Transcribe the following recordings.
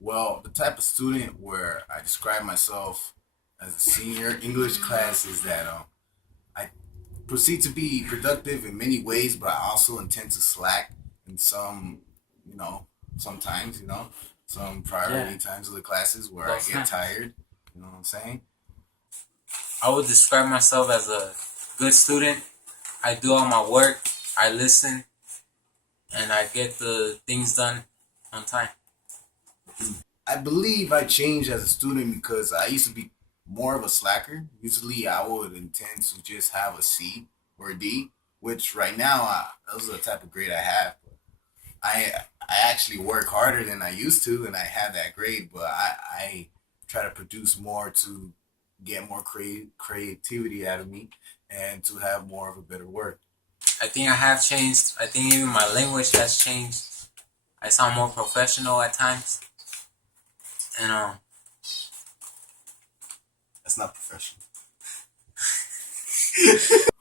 Well, the type of student where I describe myself as a senior English class is that I proceed to be productive in many ways, but I also intend to slack in some, you know, sometimes, some Yeah, priority times of the classes where I those get times. tired. You know what I'm saying? I would describe myself as a good student. I do all my work, I listen, and I get the things done on time. I believe I changed as a student because I used to be more of a slacker. Usually, I would intend to just have a C or a D, which right now, those are the type of grade I have. I I actually work harder than I used to, and I have that grade. But I try to produce more to get more creativity out of me and to have more of a better work. I think I have changed. I think even my language has changed. I sound more professional at times, and That's not professional.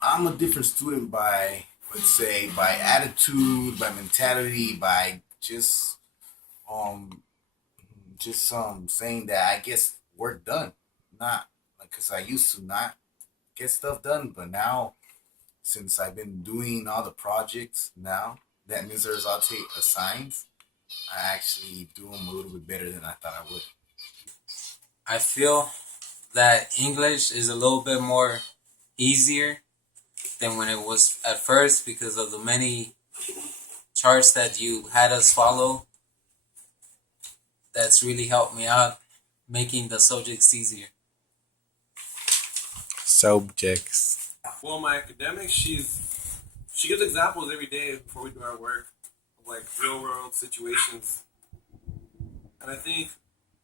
I'm a different student by, let's say, by attitude, by mentality, by um just saying that I get work done, not like because I used to not get stuff done, but now since I've been doing all the projects now that Ms. Arzate assigns, I actually do them a little bit better than I thought I would. I feel that English is a little bit more easier than when it was at first because of the many charts that you had us follow. That's really helped me out, making the subjects easier. Subjects. Well, my academics, she gives examples every day before we do our work of like real world situations, and I think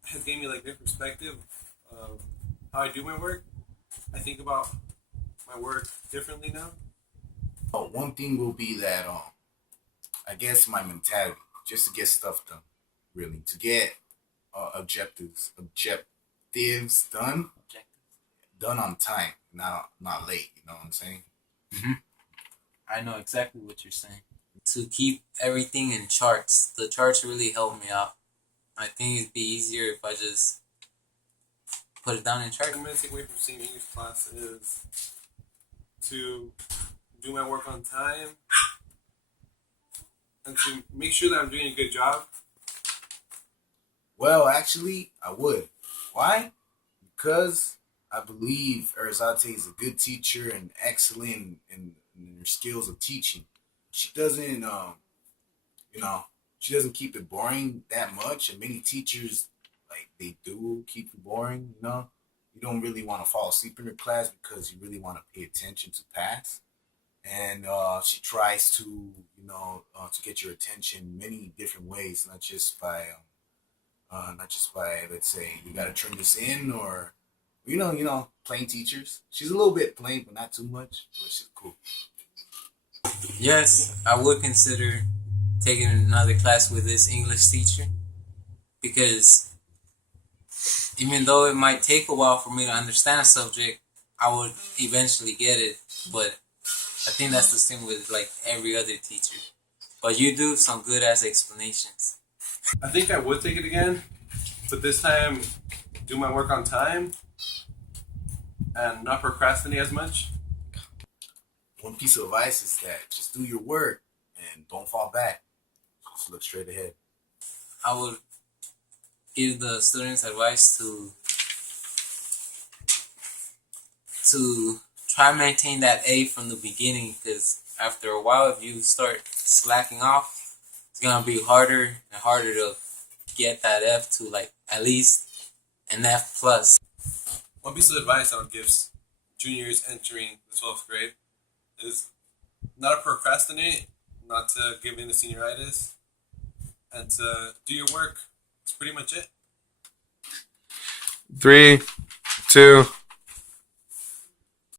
it has gave me like different perspective of how I do my work. I think about my work differently now. One thing will be that I guess my mentality just to get stuff done, really to get objectives done on time, not late. You know what I'm saying? Mm-hmm. I know exactly what you're saying. To keep everything in charts, the charts really help me out. I think it'd be easier if I just put it down in charts. I'm gonna take away from seeing English class is to do my work on time and to make sure that I'm doing a good job. Well, actually, I would. Why? Because I believe Arzate is a good teacher and excellent in her skills of teaching. She doesn't, you know, she doesn't keep it boring that much. And many teachers, like, they do keep it boring. You don't really want to fall asleep in her class because you really want to pay attention to pass. And she tries to, to get your attention many different ways, not just by let's say you got to turn this in or plain teachers. She's a little bit plain, but not too much, which is cool. Yes, I would consider taking another class with this English teacher because even though it might take a while for me to understand a subject, I would eventually get it. But I think that's the same with like every other teacher. But you do some good ass explanations. I think I would take it again, but this time do my work on time and not procrastinate as much. One piece of advice is that just do your work and don't fall back. Just look straight ahead. I would give the students advice to try and maintain that A from the beginning because after a while, if you start slacking off, it's gonna be harder and harder to get that F to like at least an F plus. One piece of advice I would give juniors entering the 12th grade is not to procrastinate, not to give in to senioritis, and to do your work. That's pretty much it. 3, 2,